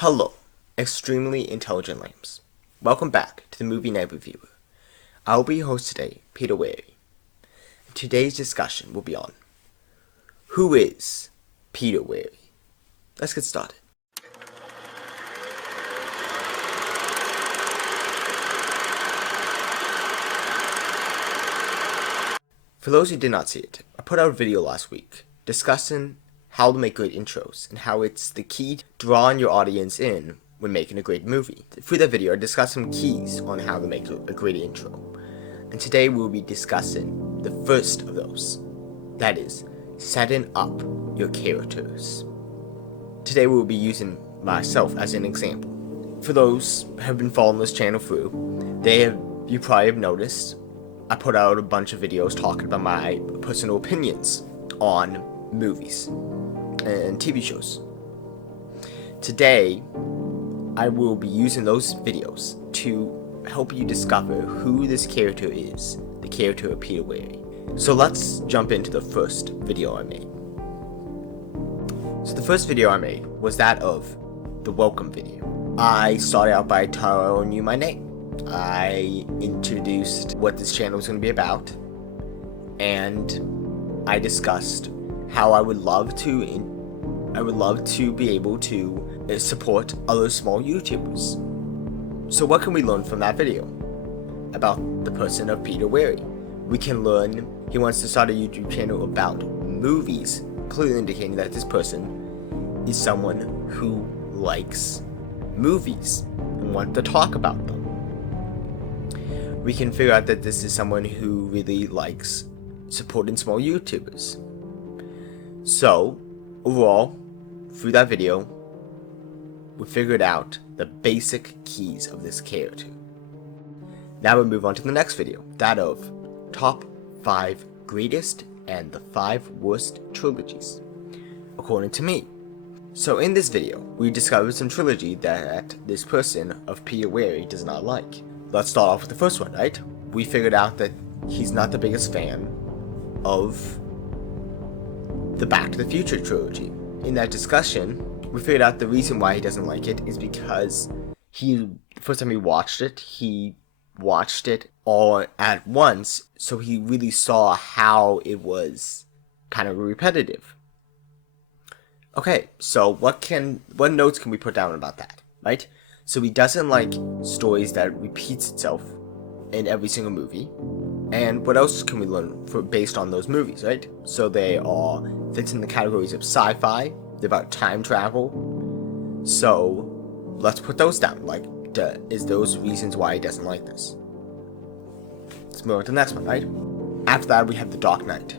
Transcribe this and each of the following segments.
Hello, extremely intelligent lambs. Welcome back to the Movie Night Reviewer. I will be your host today, Peter Wherry. Today's discussion will be on who is Peter Wherry. Let's get started. For those who did not see it, I put out a video last week discussing how to make great intros and how it's the key to drawing your audience in when making a great movie. Through that video, I discussed some keys on how to make a great intro. And today we'll be discussing the first of those. That is, setting up your characters. Today we'll be using myself as an example. For those who have been following this channel through, you probably have noticed I put out a bunch of videos talking about my personal opinions on movies and TV shows. Today, I will be using those videos to help you discover who this character is, the character of Peter Wherry. So let's jump into the first video I made. So the first video I made was that of the welcome video. I started out by telling you my name. I introduced what this channel was going to be about, and I discussed how I would love to be able to support other small YouTubers. So what can we learn from that video about the person of Peter Wherry? We can learn he wants to start a YouTube channel about movies, clearly indicating that this person is someone who likes movies and wants to talk about them. We can figure out that this is someone who really likes supporting small YouTubers. So, overall, through that video, we figured out the basic keys of this character. Now we'll move on to the next video, that of top 5 greatest and the 5 worst trilogies, according to me. So in this video, we discovered some trilogy that this person of Peter Wherry does not like. Let's start off with the first one, right? We figured out that he's not the biggest fan of the Back to the Future trilogy. In that discussion, we figured out the reason why he doesn't like it is because the first time he watched it all at once, so he really saw how it was kind of repetitive. Okay, so what notes can we put down about that, right? So he doesn't like stories that repeats itself in every single movie. And what else can we learn based on those movies, right? So they all fit in the categories of sci-fi, they're about time travel. So let's put those down. Is those reasons why he doesn't like this? Let's move on to the next one, right? After that, we have The Dark Knight.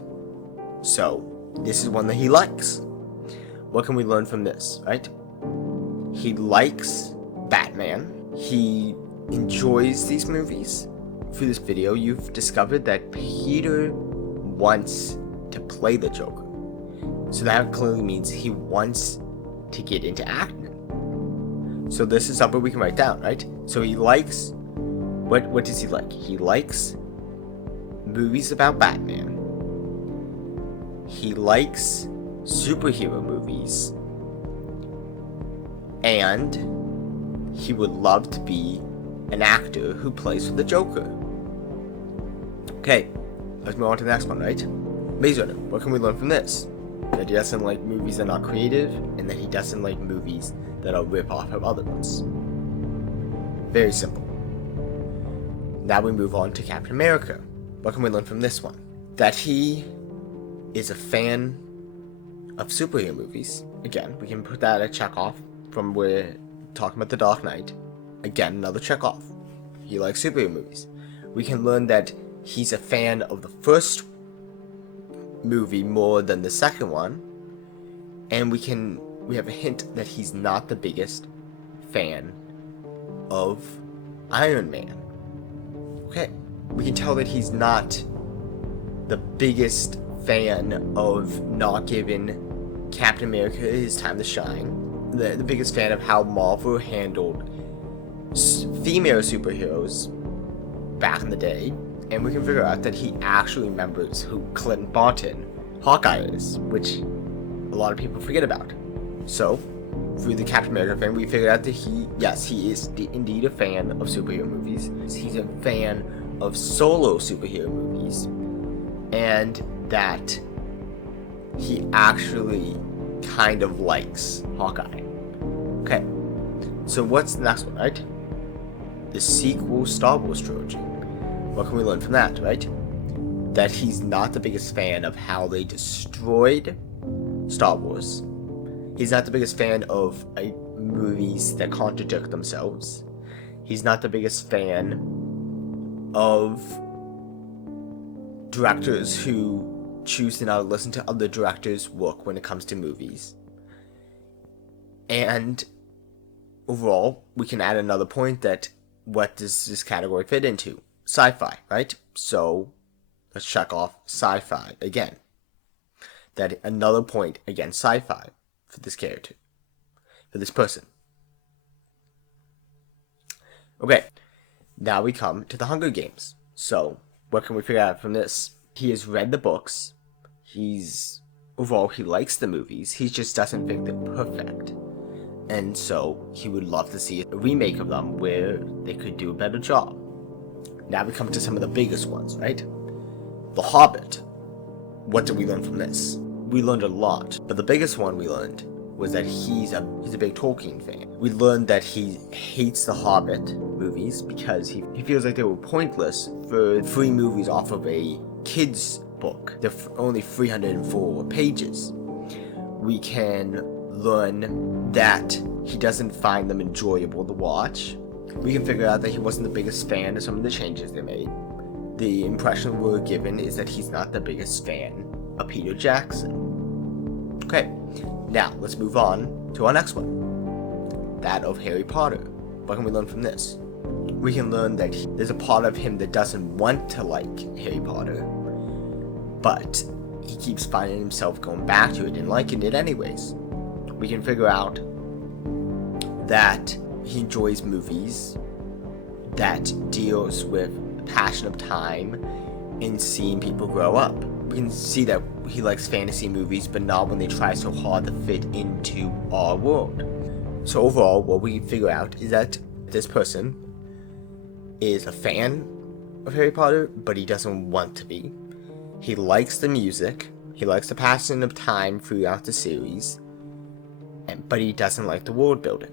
So this is one that he likes. What can we learn from this, right? He likes Batman. He enjoys these movies. Through this video, you've discovered that Peter wants to play the Joker. So that clearly means he wants to get into acting. So this is something we can write down, right? So he likes, what does he like? He likes movies about Batman. He likes superhero movies. And he would love to be an actor who plays for the Joker. Okay, let's move on to the next one, right? Maze Runner. What can we learn from this? That he doesn't like movies that are not creative, and that he doesn't like movies that are rip-off of other ones. Very simple. Now we move on to Captain America. What can we learn from this one? That he is a fan of superhero movies. Again, we can put that a check off from where talking about The Dark Knight. Again, another check off. He likes superhero movies. We can learn that he's a fan of the first movie more than the second one. And we have a hint that he's not the biggest fan of Iron Man. Okay. We can tell that he's not the biggest fan of not giving Captain America his time to shine. The biggest fan of how Marvel handled female superheroes back in the day, and we can figure out that he actually remembers who Clint Barton, Hawkeye, is, which a lot of people forget about. So through the Captain America fan, we figured out that he is indeed a fan of superhero movies. He's a fan of solo superhero movies, and that he actually kind of likes Hawkeye. Okay, so what's the next one, right? The sequel Star Wars trilogy. What can we learn from that, right? That he's not the biggest fan of how they destroyed Star Wars. He's not the biggest fan of movies that contradict themselves. He's not the biggest fan of directors who choose to not listen to other directors' work when it comes to movies. And overall, we can add another point that what does this category fit into? Sci-fi, right? So let's check off sci-fi again. That another point against sci-fi for this character, for this person. Okay, now we come to the Hunger Games. So, what can we figure out from this? He has read the books. Overall, he likes the movies. He just doesn't think they're perfect. And so, he would love to see a remake of them where they could do a better job. Now we come to some of the biggest ones, right? The Hobbit. What did we learn from this? We learned a lot, but the biggest one we learned was that he's a big Tolkien fan. We learned that he hates the Hobbit movies because he feels like they were pointless for 3 movies off of a kid's book. They're only 304 pages. We can learn that he doesn't find them enjoyable to watch. We can figure out that he wasn't the biggest fan of some of the changes they made. The impression we're given is that he's not the biggest fan of Peter Jackson. Okay, now let's move on to our next one. That of Harry Potter. What can we learn from this? We can learn that there's a part of him that doesn't want to like Harry Potter, but he keeps finding himself going back to it and liking it anyways. We can figure out that he enjoys movies that deals with the passion of time and seeing people grow up. We can see that he likes fantasy movies, but not when they try so hard to fit into our world. So overall, what we figure out is that this person is a fan of Harry Potter, but he doesn't want to be. He likes the music, he likes the passion of time throughout the series, but he doesn't like the world building.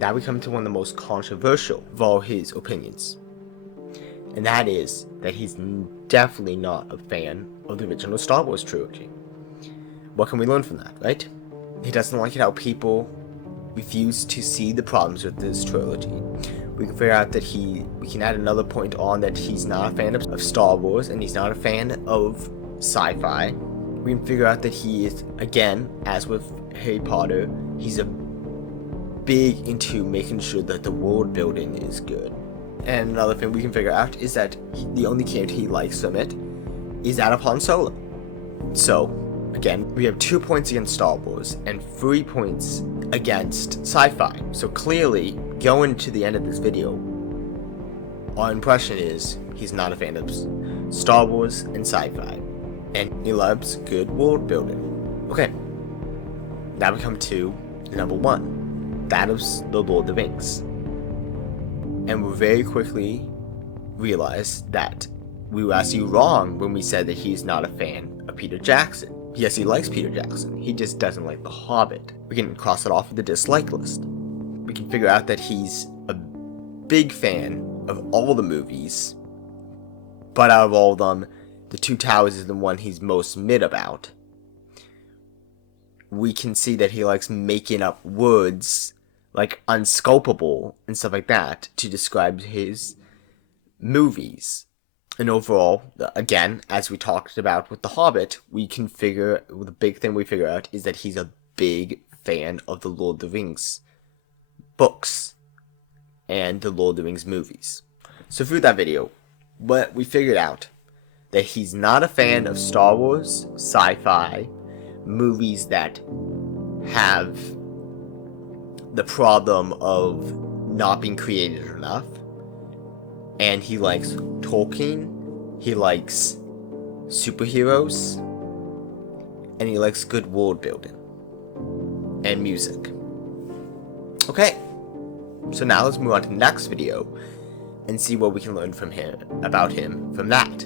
Now we come to one of the most controversial of all his opinions. And that is that he's definitely not a fan of the original Star Wars trilogy. What can we learn from that, right? He doesn't like it how people refuse to see the problems with this trilogy. We can figure out that we can add another point on that he's not a fan of Star Wars and he's not a fan of sci-fi. We can figure out that he is, again, as with Harry Potter, he's a big into making sure that the world building is good. And another thing we can figure out is that the only character he likes from it is that of Han Solo. So, again, we have 2 points against Star Wars and 3 points against sci-fi. So clearly, going to the end of this video, our impression is he's not a fan of Star Wars and sci-fi, and he loves good world building. Okay, now we come to number 1, that of the Lord of the Rings. And we very quickly realized that we were actually wrong when we said that he's not a fan of Peter Jackson. Yes, he likes Peter Jackson, he just doesn't like The Hobbit. We can cross it off of the dislike list. We can figure out that he's a big fan of all the movies, but out of all of them, The Two Towers is the one he's most mid about. We can see that he likes making up words like unsculpable and stuff like that to describe his movies. And overall, again, as we talked about with The Hobbit, the big thing we figure out is that he's a big fan of the Lord of the Rings books and the Lord of the Rings movies. So through that video, what we figured out that he's not a fan of Star Wars, sci-fi, movies that have the problem of not being created enough, and he likes Tolkien, he likes superheroes, and he likes good world building and music. Okay, so now let's move on to the next video and see what we can learn from him about him from that.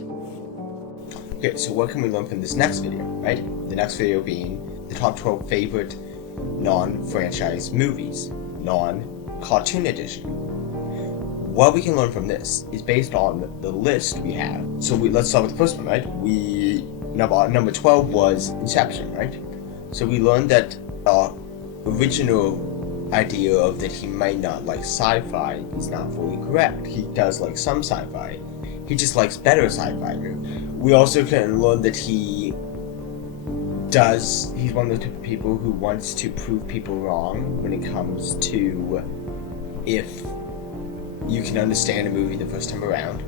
Okay, so what can we learn from this next video, right? The next video being the top 12 favorite non-franchise movies, non-cartoon edition. What we can learn from this is based on the list we have. So let's start with the first one, right? Number 12 was Inception, right? So we learned that our original idea of that he might not like sci-fi is not fully correct. He does like some sci-fi. He just likes better sci-fi movies. We also can learn that he's one of the type of people who wants to prove people wrong when it comes to if you can understand a movie the first time around.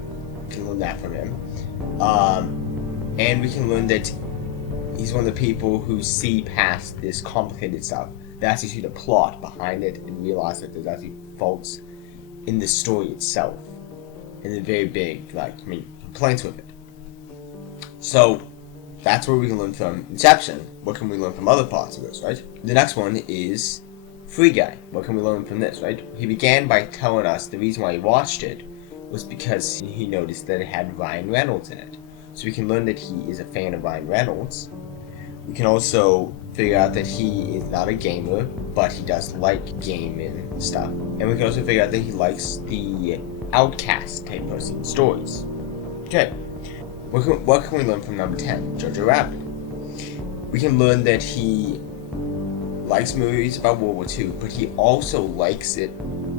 We can learn that from him. And we can learn that he's one of the people who see past this complicated stuff. They actually see the plot behind it and realize that there's actually faults in the story itself. And they're very big, complaints with it. So, that's what we can learn from Inception. What can we learn from other parts of this, right? The next one is Free Guy. What can we learn from this, right? He began by telling us the reason why he watched it was because he noticed that it had Ryan Reynolds in it. So we can learn that he is a fan of Ryan Reynolds. We can also figure out that he is not a gamer, but he does like gaming and stuff. And we can also figure out that he likes the outcast type person stories. Okay. What can we learn from number 10, Jojo Rabbit? We can learn that he likes movies about World War II, but he also likes it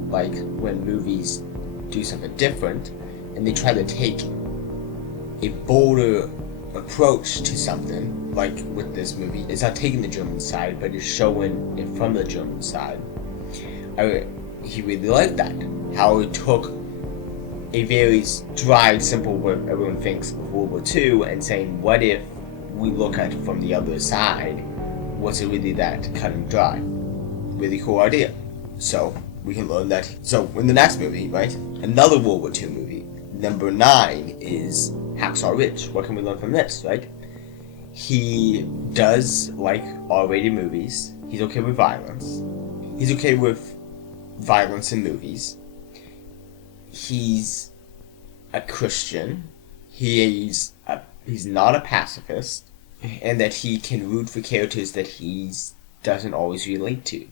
like when movies do something different and they try to take a bolder approach to something, like with this movie. It's not taking the German side, but it's showing it from the German side. He really liked that. How it took a very dry, simple, what everyone thinks of World War II, and saying, what if we look at it from the other side? Was it really that cut and dry? Really cool idea. So, we can learn that. So, in the next movie, right, another World War II movie, number 9 is Hacksaw Ridge. What can we learn from this, right? He does like R-rated movies. He's okay with violence. He's okay with violence in movies. He's a Christian. He's not a pacifist, and that he can root for characters that he doesn't always relate to.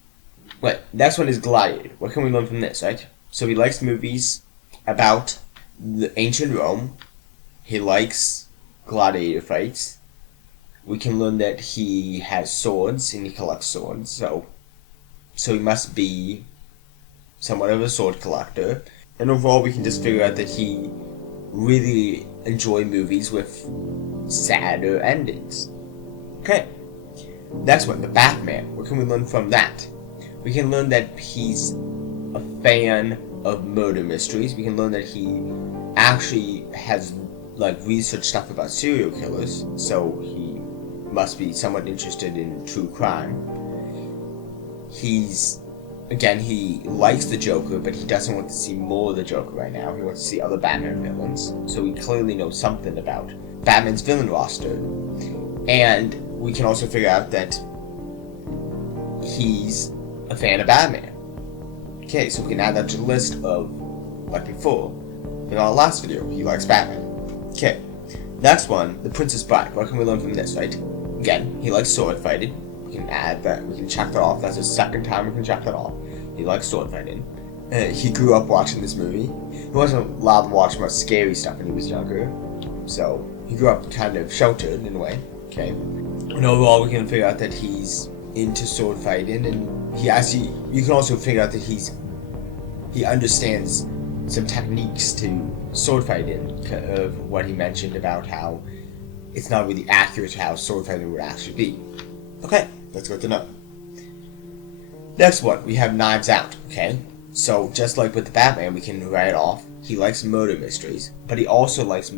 But next one is Gladiator. What can we learn from this, right? So he likes movies about the ancient Rome. He likes gladiator fights. We can learn that he has swords and he collects swords. So he must be somewhat of a sword collector. And overall, we can just figure out that he really enjoys movies with sadder endings. Okay. Next one, the Batman. What can we learn from that? We can learn that he's a fan of murder mysteries. We can learn that he actually has researched stuff about serial killers, so he must be somewhat interested in true crime. He likes the Joker, but he doesn't want to see more of the Joker right now. He wants to see other Batman villains, so he clearly knows something about Batman's villain roster. And we can also figure out that he's a fan of Batman. Okay, so we can add that to the list of, like before, in our last video, he likes Batman. Okay, next one, The Princess Bride. What can we learn from this, right? Again, he likes sword fighting. We can add that, we can check that off. That's the second time we can check that off. He likes sword fighting. He grew up watching this movie. He wasn't allowed to watch much scary stuff when he was younger, so he grew up kind of sheltered in a way. Okay, and overall, we can figure out that he's into sword fighting, and you can also figure out that he understands some techniques to sword fighting, of what he mentioned about how it's not really accurate to how sword fighting would actually be. Okay, that's good to know. Next one, we have Knives Out. Okay, so just like with the Batman, we can write it off. He likes murder mysteries, but he also likes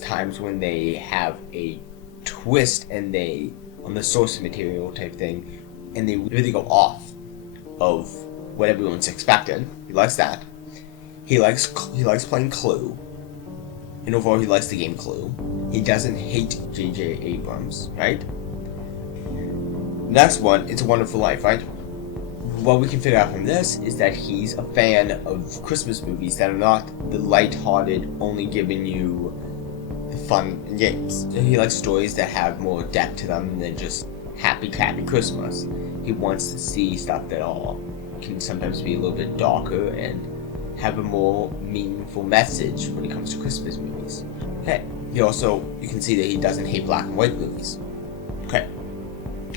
times when they have a twist and on the source material type thing, and they really go off of what everyone's expecting. He likes that. He likes playing Clue. And overall, he likes the game Clue. He doesn't hate J.J. Abrams, right? Next one, It's a Wonderful Life, right? what we can figure out from this is that he's a fan of Christmas movies that are not the light-hearted, only giving you fun and games. He likes stories that have more depth to them than just happy Christmas. He wants to see stuff that can sometimes be a little bit darker and have a more meaningful message when it comes to Christmas movies. Okay. You can see that he doesn't hate black and white movies. Okay.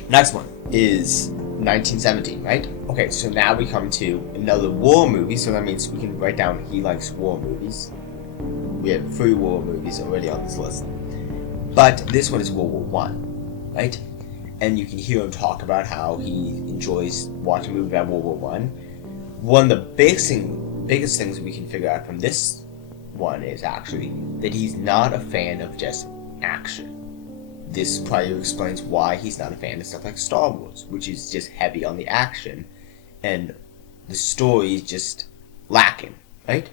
Next one is 1917, right? Okay, so now we come to another war movie, so that means we can write down he likes war movies. We have 3 war movies already on this list. But this one is World War I, right? And you can hear him talk about how he enjoys watching movies about World War I. One of the biggest things we can figure out from this one is actually that he's not a fan of just action. This probably explains why he's not a fan of stuff like Star Wars, which is just heavy on the action, and the story is just lacking, right?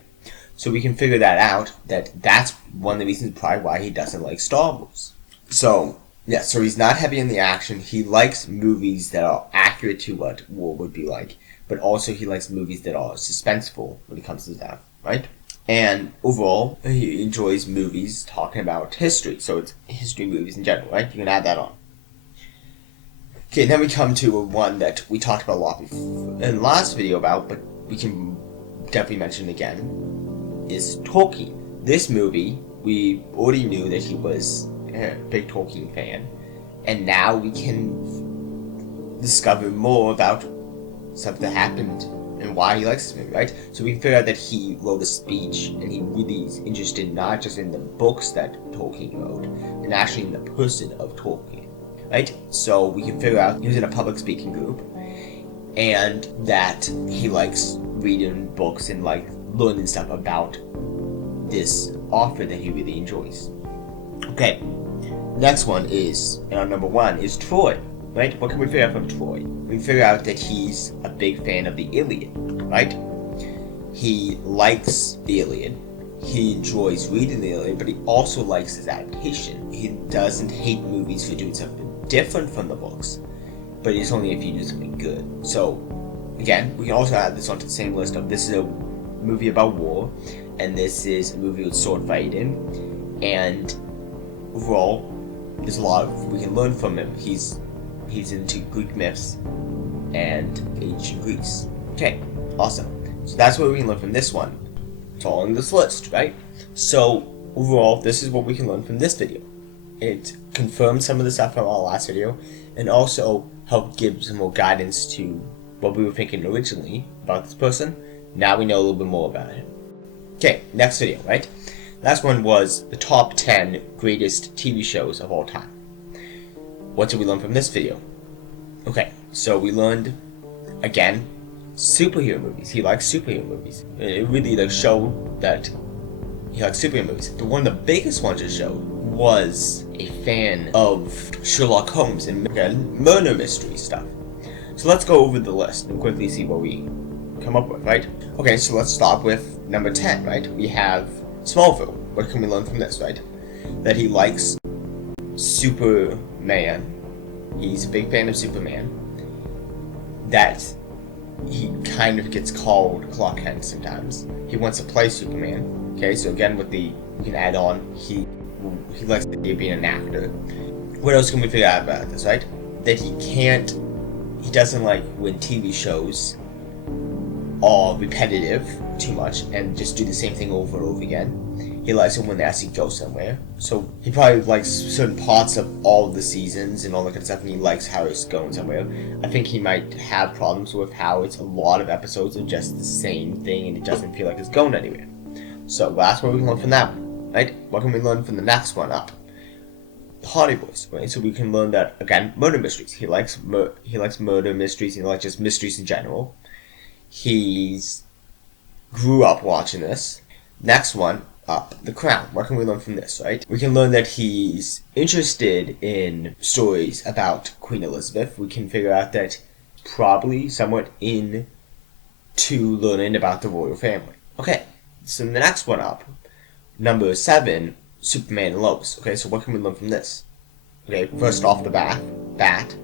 So we can figure that out, that's one of the reasons probably why he doesn't like Star Wars. So he's not heavy on the action. He likes movies that are accurate to what war would be like, but also he likes movies that are suspenseful when it comes to that, right? And overall, he enjoys movies talking about history, so it's history movies in general, right? You can add that on. Okay, then we come to one that we talked about a lot in the last video about, but we can definitely mention again, is Tolkien. This movie, we already knew that he was a big Tolkien fan, and now we can discover more about stuff that happened and why he likes this movie, right? So we can figure out that he wrote a speech, and he really is interested not just in the books that Tolkien wrote, and actually in the person of Tolkien, right? So we can figure out he was in a public speaking group, and that he likes reading books and like learning stuff about this author that he really enjoys. Okay, next one is, and our number 1 is Troy. Right? What can we figure out from Troy? We figure out that he's a big fan of the Iliad, right? He likes the Iliad. He enjoys reading the Iliad, but he also likes his adaptation. He doesn't hate movies for doing something different from the books, but it's only if you do something good. So, again, we can also add this onto the same list of this is a movie about war, and this is a movie with sword fighting, and overall, there's a lot we can learn from him. He's into Greek myths and ancient Greece. Okay, awesome. So that's what we can learn from this one. It's all on this list, right? So overall, this is what we can learn from this video. It confirms some of the stuff from our last video, and also helped give some more guidance to what we were thinking originally about this person. Now we know a little bit more about him. Okay, next video, right? Last one was the top 10 greatest TV shows of all time. What did we learn from this video? Okay, so we learned, again, superhero movies. He likes superhero movies. It really showed that he likes superhero movies. But one of the biggest ones it showed was a fan of Sherlock Holmes and murder mystery stuff. So let's go over the list and quickly see what we come up with, right? Okay, so let's start with number 10, right? We have Smallville. What can we learn from this, right? That he likes Superman. He's a big fan of Superman. That he kind of gets called Clark Kent sometimes. He wants to play Superman. Okay, so again we can add on, he likes the idea of being an actor. What else can we figure out about this, right? That he doesn't like when TV shows are repetitive too much and just do the same thing over and over again. He likes it when they actually go somewhere. So he probably likes certain parts of all of the seasons and all that kind of stuff, and he likes how it's going somewhere. I think he might have problems with how it's a lot of episodes of just the same thing and it doesn't feel like it's going anywhere. So that's what we can learn from that one, right? What can we learn from the next one up? The Hardy Boys, right? So we can learn that, again, murder mysteries. He likes murder mysteries, and he likes just mysteries in general. He's grew up watching this. Next one up, The Crown. What can we learn from this, right? We can learn that he's interested in stories about Queen Elizabeth. We can figure out that probably somewhat into learning about the royal family. Okay, so the next one up, number 7, Superman and Lois. Okay, so what can we learn from this? Okay, first off the bat,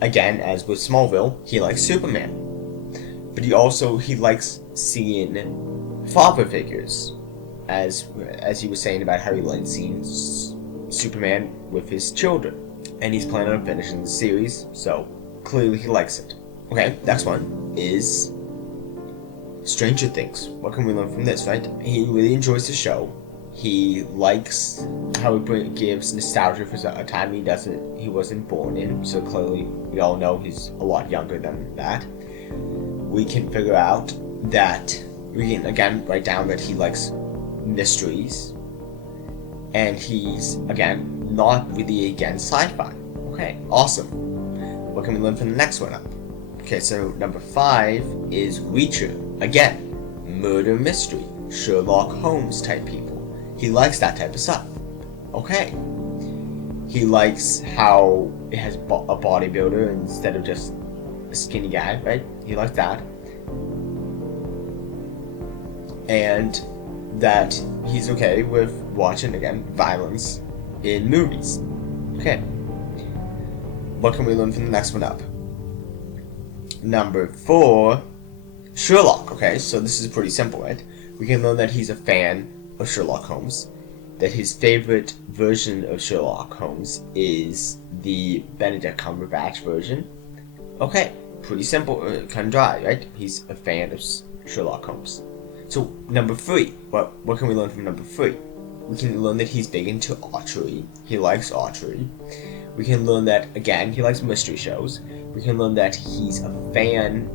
again, as with Smallville, he likes Superman. but he likes seeing father figures, as he was saying about how he liked seeing Superman with his children, and he's planning on finishing the series, so clearly he likes it. Okay, next one is Stranger Things. What can we learn from this, right? He really enjoys the show. He likes how it gives nostalgia for a time he wasn't born in, so clearly we all know he's a lot younger than that. We can figure out that, we can again write down that he likes mysteries, and he's again not really against sci-fi. Okay, awesome. What can we learn from the next one up? Okay, so number 5 is Reacher. Again, murder mystery, Sherlock Holmes type people. He likes that type of stuff. Okay. He likes how it has a bodybuilder instead of just a skinny guy, right? He likes that. And that he's okay with watching, again, violence in movies. Okay. What can we learn from the next one up? Number 4, Sherlock. Okay, so this is pretty simple, right? We can learn that he's a fan of Sherlock Holmes, that his favorite version of Sherlock Holmes is the Benedict Cumberbatch version. Okay, pretty simple, kind of dry, right? He's a fan of Sherlock Holmes. So, number 3, what can we learn from number 3? We can learn that he's big into archery. He likes archery. We can learn that, again, he likes mystery shows. We can learn that he's a fan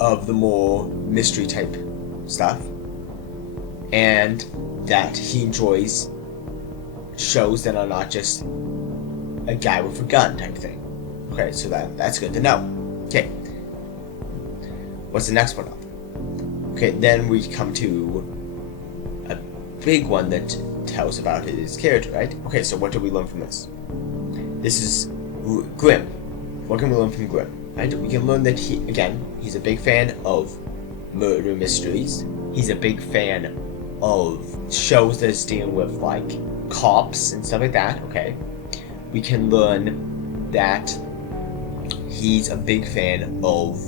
of the more mystery type stuff, and that he enjoys shows that are not just a guy with a gun type thing. Okay, so that's good to know. Okay, what's the next one up? Okay, then we come to a big one that tells about his character, right? Okay, so what do we learn from this? This is Grimm. What can we learn from Grimm? Right? We can learn that he's a big fan of murder mysteries. He's a big fan of shows that is dealing with like cops and stuff like that. Okay, we can learn that he's a big fan of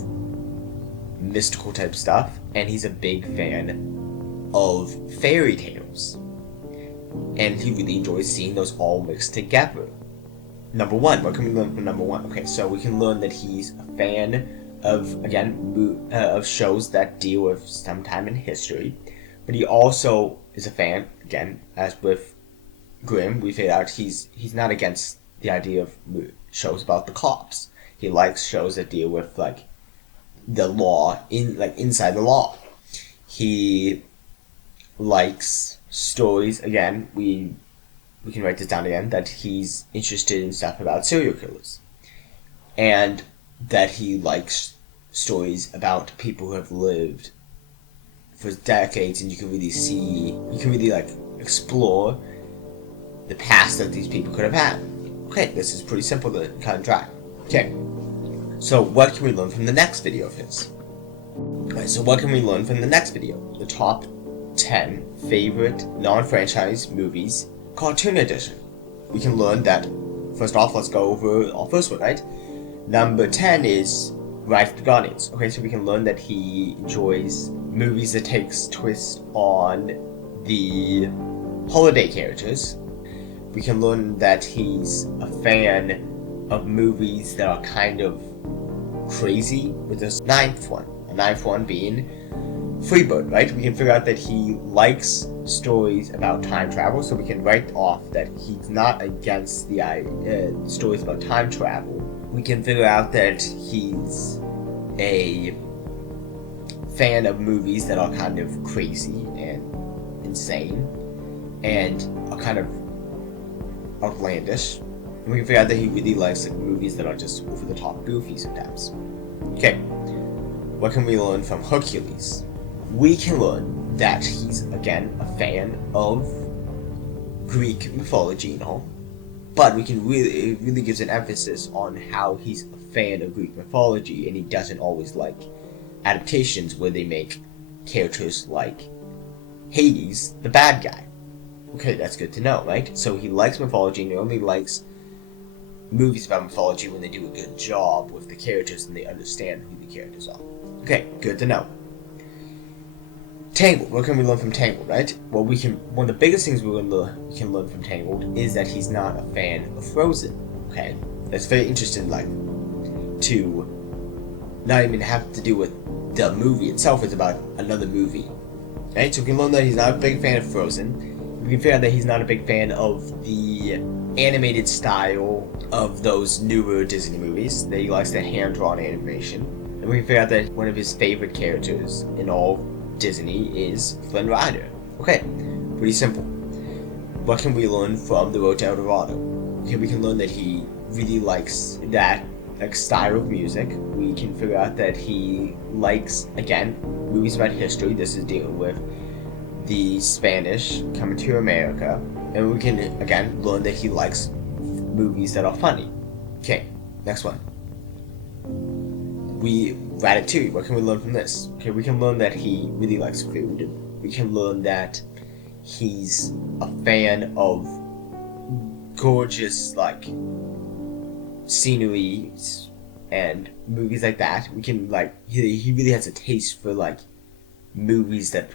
mystical type stuff, and he's a big fan of fairy tales, and he really enjoys seeing those all mixed together. Number 1, what can we learn from number 1? Okay, so we can learn that he's a fan of, again, of shows that deal with some time in history, but he also is a fan, again, as with Grimm, we figured out he's not against the idea of shows about the cops. He likes shows that deal with like the law, inside the law. He likes stories, again, we can write this down again, that he's interested in stuff about serial killers, and that he likes stories about people who have lived for decades, and you can really like explore the past that these people could have had. Okay, this is pretty simple to kind of try. Okay, so what can we learn from the next video of his? Alright, so what can we learn from the next video? The top 10 favorite non-franchise movies, cartoon edition. We can learn that, first off, let's go over our first one, right? Number 10 is Rise of the Guardians. Okay, so we can learn that he enjoys movies that takes twists on the holiday characters. We can learn that he's a fan of movies that are kind of crazy, with this ninth one being Freebird, right? We can figure out that he likes stories about time travel, so we can write off that he's not against the stories about time travel. We can figure out that he's a fan of movies that are kind of crazy and insane and are kind of outlandish. And we can figure out that he really likes movies that are just over the top goofy sometimes. Okay, what can we learn from Hercules? We can learn that he's, again, a fan of Greek mythology and all, but we can it really gives an emphasis on how he's a fan of Greek mythology, and he doesn't always like adaptations where they make characters like Hades the bad guy. Okay, that's good to know, right? So he likes mythology, and he only likes movies about mythology when they do a good job with the characters and they understand who the characters are. Okay, good to know. Tangled. What can we learn from Tangled, right? Well, one of the biggest things we can learn from Tangled is that he's not a fan of Frozen. Okay, that's very interesting. Like, to not even have to do with the movie itself. It's about another movie, right? So we can learn that he's not a big fan of Frozen. We can figure out that he's not a big fan of the animated style of those newer Disney movies. That he likes the hand-drawn animation. And we can figure out that one of his favorite characters in all Disney is Flynn Rider. Okay, pretty simple. What can we learn from The Road to El Dorado? Okay, we can learn that he really likes that style of music. We can figure out that he likes, again, movies about history. This is dealing with the Spanish coming to America. And we can, again, learn that he likes movies that are funny. Okay, next one. Ratatouille, what can we learn from this? Okay, we can learn that he really likes food. We can learn that he's a fan of gorgeous, like, scenery and movies like that. We can, like, he really has a taste for, like, movies that,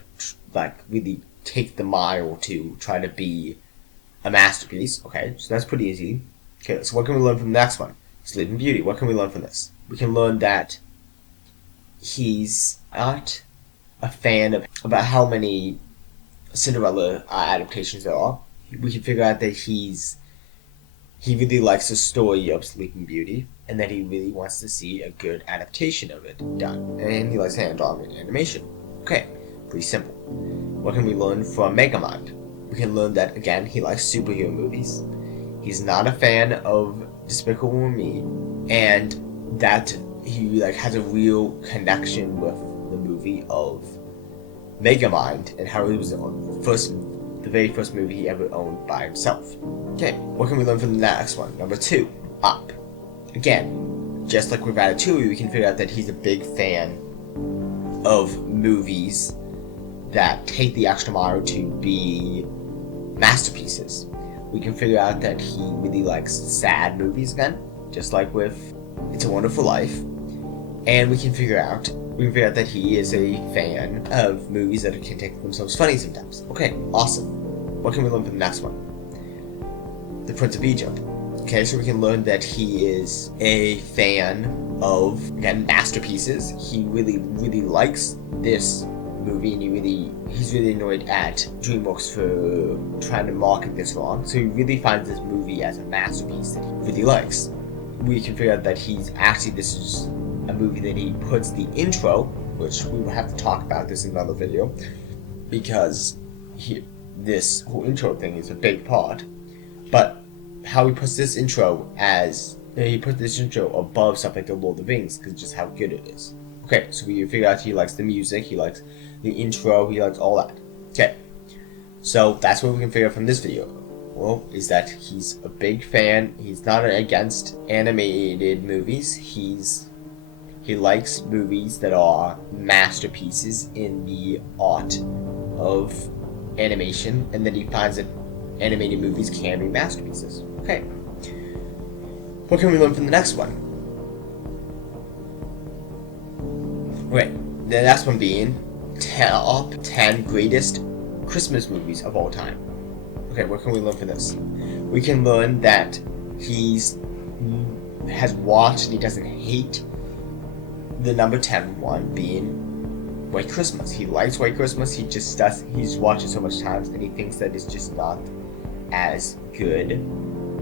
like, really take the mile to try to be a masterpiece. Okay, so that's pretty easy. Okay, so what can we learn from the next one? Sleeping Beauty, what can we learn from this? We can learn that he's not a fan of about how many Cinderella adaptations there are. We can figure out that he really likes the story of Sleeping Beauty, and that he really wants to see a good adaptation of it done. And he likes hand-drawn animation. Okay, pretty simple. What can we learn from Megamind? We can learn that, again, he likes superhero movies. He's not a fan of Despicable Me, and that he like has a real connection with the movie of Megamind and how it was the very first movie he ever owned by himself. Okay, what can we learn from the next one? Number 2, Up. Again, just like with Ratatouille, we can figure out that he's a big fan of movies that take the extra mile to be masterpieces. We can figure out that he really likes sad movies again, just like with It's a Wonderful Life. And we can figure out that he is a fan of movies that can take themselves funny sometimes. Okay, awesome. What can we learn from the next one? The Prince of Egypt. Okay, so we can learn that he is a fan of, again, masterpieces. He really, really likes this movie, and he's really annoyed at DreamWorks for trying to market this wrong. So he really finds this movie as a masterpiece that he really likes. We can figure out that this is a movie that he puts the intro, which we will have to talk about this in another video, because this whole intro thing is a big part. But how he puts this intro above stuff like The Lord of the Rings, because just how good it is. Okay, so we figure out he likes the music, he likes the intro, he likes all that. Okay, so that's what we can figure out from this video. Well, is that he's a big fan. He's not against animated movies. He likes movies that are masterpieces in the art of animation, and then he finds that animated movies can be masterpieces. Okay. What can we learn from the next one? Okay, the next one being top 10 greatest Christmas movies of all time. Okay, what can we learn from this? We can learn that he has watched and he doesn't hate the number 10 one being White Christmas. He likes White Christmas, he's watched it so much times and he thinks that it's just not as good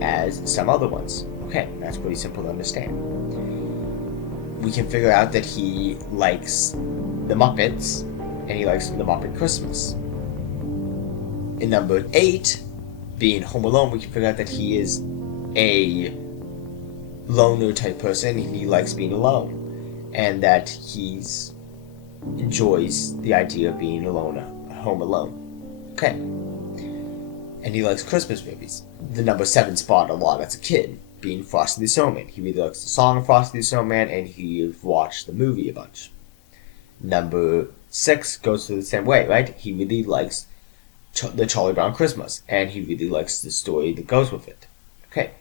as some other ones. Okay, that's pretty simple to understand. We can figure out that he likes the Muppets and he likes the Muppet Christmas. In number 8, being Home Alone, we can figure out that he is a loner type person. He likes being alone, and that he enjoys the idea of being alone, home alone. Okay. And he likes Christmas movies. The number 7 spot a lot as a kid, being Frosty the Snowman. He really likes the song Frosty the Snowman, and he watched the movie a bunch. Number 6 goes to the same way, right? He really likes the Charlie Brown Christmas, and he really likes the story that goes with it. Okay.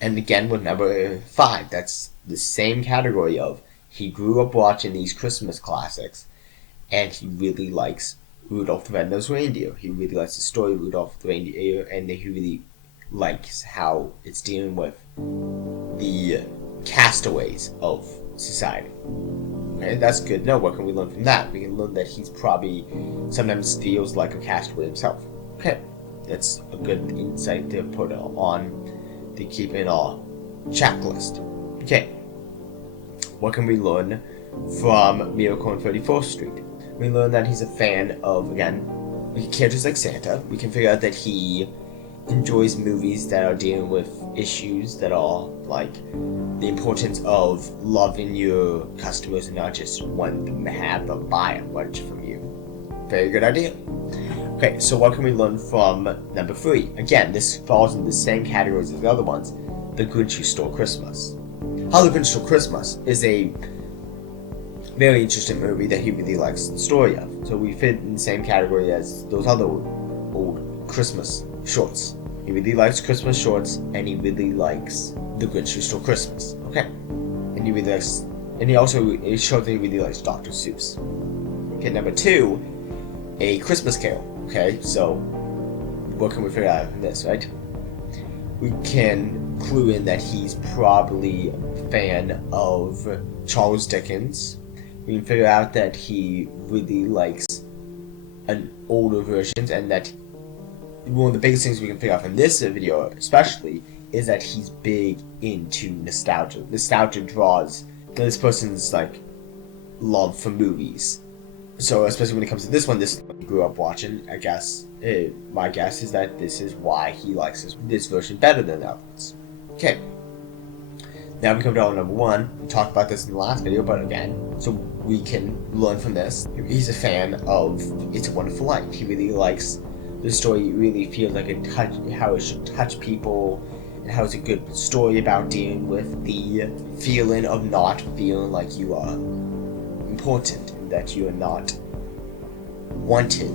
And again with number 5, that's the same category of he grew up watching these Christmas classics, and he really likes Rudolph the Red-Nosed Reindeer. He really likes the story of Rudolph the Reindeer, and he really likes how it's dealing with the castaways of society. Okay, that's good. Now, what can we learn from that? We can learn that he's probably sometimes feels like a castaway himself. Okay, that's a good insight to put on to keep in our checklist. Okay, what can we learn from Miracle on 34th Street? We learn that he's a fan of, again, characters like Santa. We can figure out that he enjoys movies that are dealing with issues that are like the importance of loving your customers and not just wanting them to have or buy a bunch from you. Very good idea. Okay, so what can we learn from number 3? Again, this falls in the same categories as the other ones. The Grinch Who Stole Christmas. How the Grinch Stole Christmas is a very interesting movie that he really likes the story of. So we fit in the same category as those other old Christmas shorts. He really likes Christmas shorts, and he really likes The Grinch Who Stole Christmas. Okay. And he really likes, and it shows that he really likes Dr. Seuss. Okay, number 2, A Christmas Carol. Okay, so what can we figure out from this, right? We can clue in that he's probably a fan of Charles Dickens. We can figure out that he really likes an older versions, and that one of the biggest things we can figure out from this video especially is that he's big into nostalgia. Nostalgia draws this person's like love for movies. So especially when it comes to this one, this he grew up watching, I guess, my guess is that this is why he likes this version better than the others. Okay. Now we come to our number 1. We talked about this in the last video, but again, so we can learn from this. He's a fan of It's a Wonderful Life. He really likes the story. He really feels like how it should touch people, and how it's a good story about dealing with the feeling of not feeling like you are important, and that you are not wanted.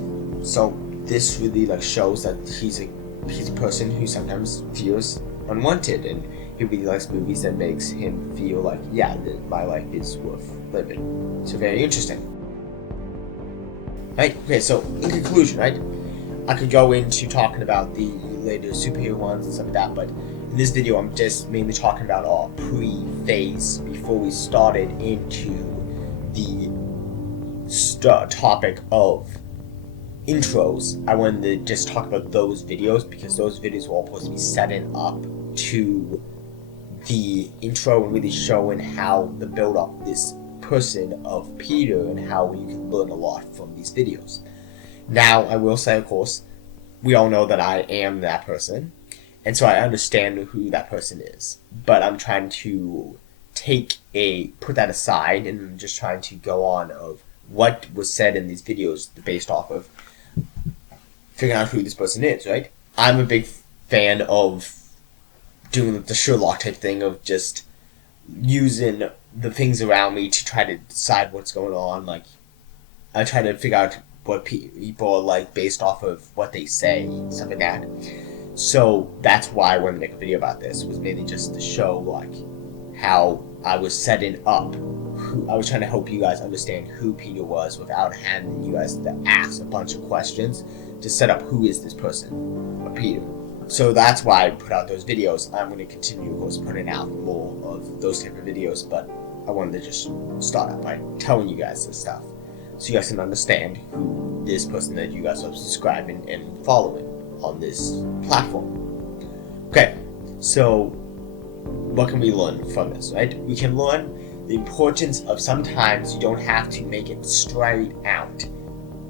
So this really like shows that he's a person who sometimes feels unwanted, and he really likes movies that makes him feel like, yeah, my life is worth living. So very interesting. Right, okay, so in conclusion, right, I could go into talking about the later superhero ones and stuff like that, but in this video I'm just mainly talking about our pre-phase before we started into the topic of intros. I wanted to just talk about those videos because those videos were all supposed to be setting up to the intro and really showing how the build up this person of Peter and how you can learn a lot from these videos. Now, I will say, of course, we all know that I am that person, and so I understand who that person is. But I'm trying to put that aside, and I'm just trying to go on of what was said in these videos based off of figuring out who this person is, right? I'm a big fan of doing the Sherlock type thing of just using the things around me to try to decide what's going on. Like, I try to figure out what people are like based off of what they say, something like that. So that's why I wanted to make a video about this, was mainly just to show like how I was setting up. I was trying to help you guys understand who Peter was without having you guys to ask a bunch of questions to set up who is this person, Peter. So that's why I put out those videos. I'm going to continue, of course, putting out more of those type of videos, but I wanted to just start out by telling you guys this stuff, so you guys can understand who this person that you guys are subscribing and following on this platform. Okay, so what can we learn from this, right? We can learn the importance of sometimes you don't have to make it straight out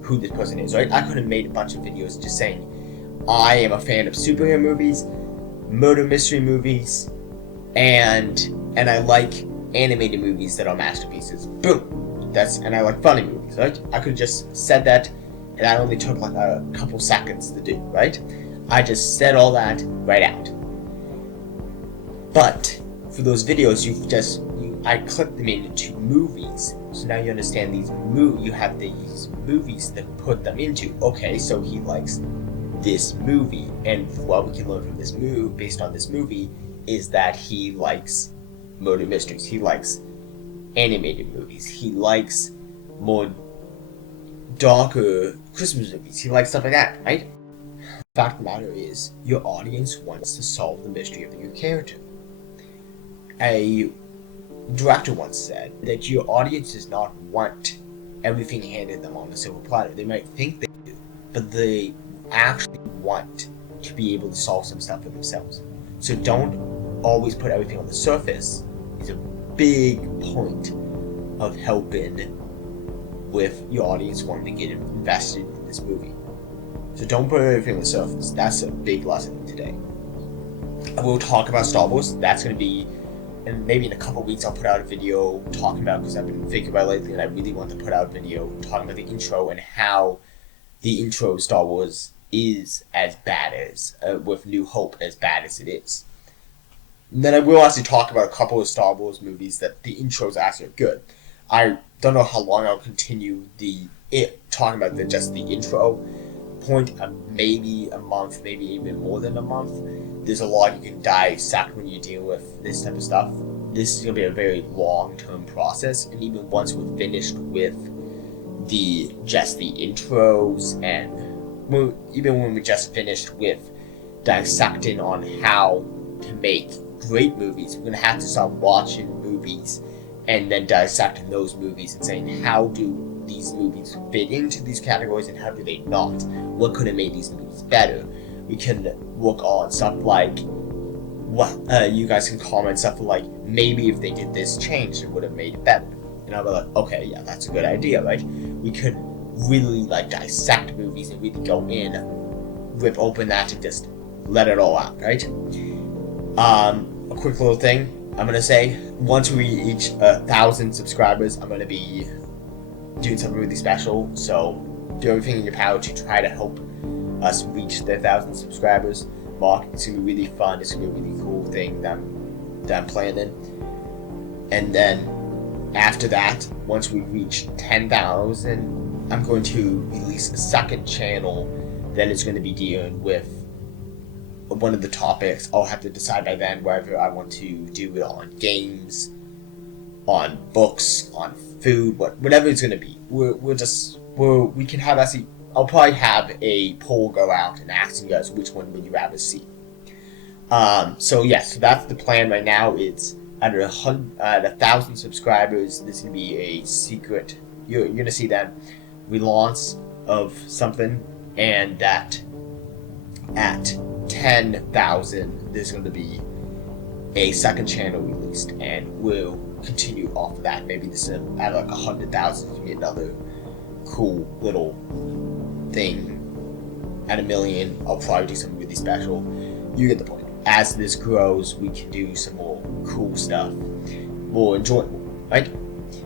who this person is, right? I could have made a bunch of videos just saying, I am a fan of superhero movies, murder mystery movies, and I like animated movies that are masterpieces. Boom! And I like funny movies, right? I could have just said that, and that only took like a couple seconds to do, right? I just said all that right out. But for those videos, I clipped them into movies. So now you understand you have these movies that put them into. Okay, so he likes this movie, and what we can learn from this movie, based on this movie, is that he likes murder mysteries. He likes animated movies. He likes more darker Christmas movies. He likes stuff like that, right? The fact of the matter is, your audience wants to solve the mystery of your character. A director once said that your audience does not want everything handed them on a silver platter. They might think they do, but they actually want to be able to solve some stuff for themselves. So don't always put everything on the surface. Is a big point of helping with your audience wanting to get invested in this movie. So don't put everything on the surface. That's a big lesson today. I will talk about Star Wars. That's going to be, and maybe in a couple weeks I'll put out a video talking about, because I've been thinking about it lately and I really want to put out a video talking about the intro and how the intro of Star Wars is as bad as, with New Hope, as bad as it is. And then I will actually talk about a couple of Star Wars movies that the intros actually are good. I don't know how long I'll continue talking about just the intro point, maybe a month, maybe even more than a month. There's a lot you can dissect when you deal with this type of stuff. This is going to be a very long-term process, and even once we're finished with just the intros, and even when we just finished with dissecting on how to make great movies, we're going to have to start watching movies and then dissecting those movies and saying, how do these movies fit into these categories and how do they not? What could have made these movies better? We can work on stuff like, you guys can comment stuff like, maybe if they did this change, it would have made it better. And I'll be like, okay, yeah, that's a good idea, right? We could really dissect movies and really go in, rip open that and just let it all out, right? A quick little thing I'm gonna say, once we reach 1,000 subscribers, I'm gonna be doing something really special. So do everything in your power to try to help us reach the 1,000 subscribers mark. It's gonna be really fun. It's gonna be a really cool thing that I'm planning. And then after that, once we reach 10,000, I'm going to release a second channel that is going to be dealing with one of the topics. I'll have to decide by then whether I want to do it on games, on books, on food, whatever it's going to be. We can have actually, I'll probably have a poll go out and ask you guys which one would you rather see. So that's the plan right now. It's at 1,000 subscribers. This is going to be a secret. You're going to see that relaunch of something, and that at 10,000 there's going to be a second channel released, and we'll continue off of that. Maybe this is at 100,000 to be another cool little thing. At 1 million, I'll probably do something really special. You get the point. As this grows, we can do some more cool stuff, more enjoyable, right?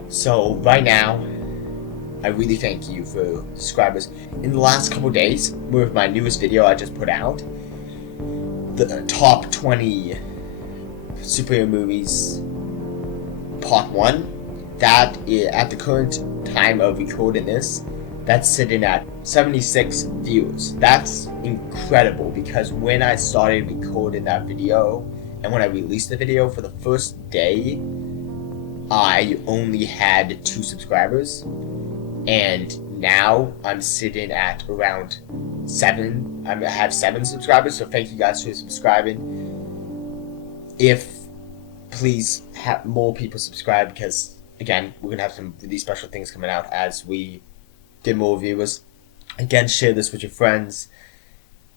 So right now, I really thank you for subscribers. In the last couple days, with my newest video I just put out, the top 20 superhero movies, part 1, that is, at the current time of recording this, that's sitting at 76 views. That's incredible, because when I started recording that video and when I released the video, for the first day I only had 2 subscribers, and now I'm sitting at around 7. I have 7 subscribers, so thank you guys for subscribing. Please have more people subscribe, because again, we're gonna have some really special things coming out as we get more viewers. Again, share this with your friends.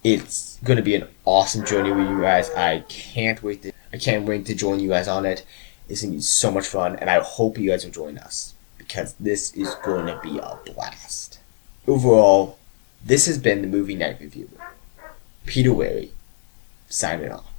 It's gonna be an awesome journey with you guys. I can't wait to join you guys on it. It's gonna be so much fun, and I hope you guys will join us, because this is going to be a blast. Overall, this has been the Movie Night Review. Peter Wherry, signing off.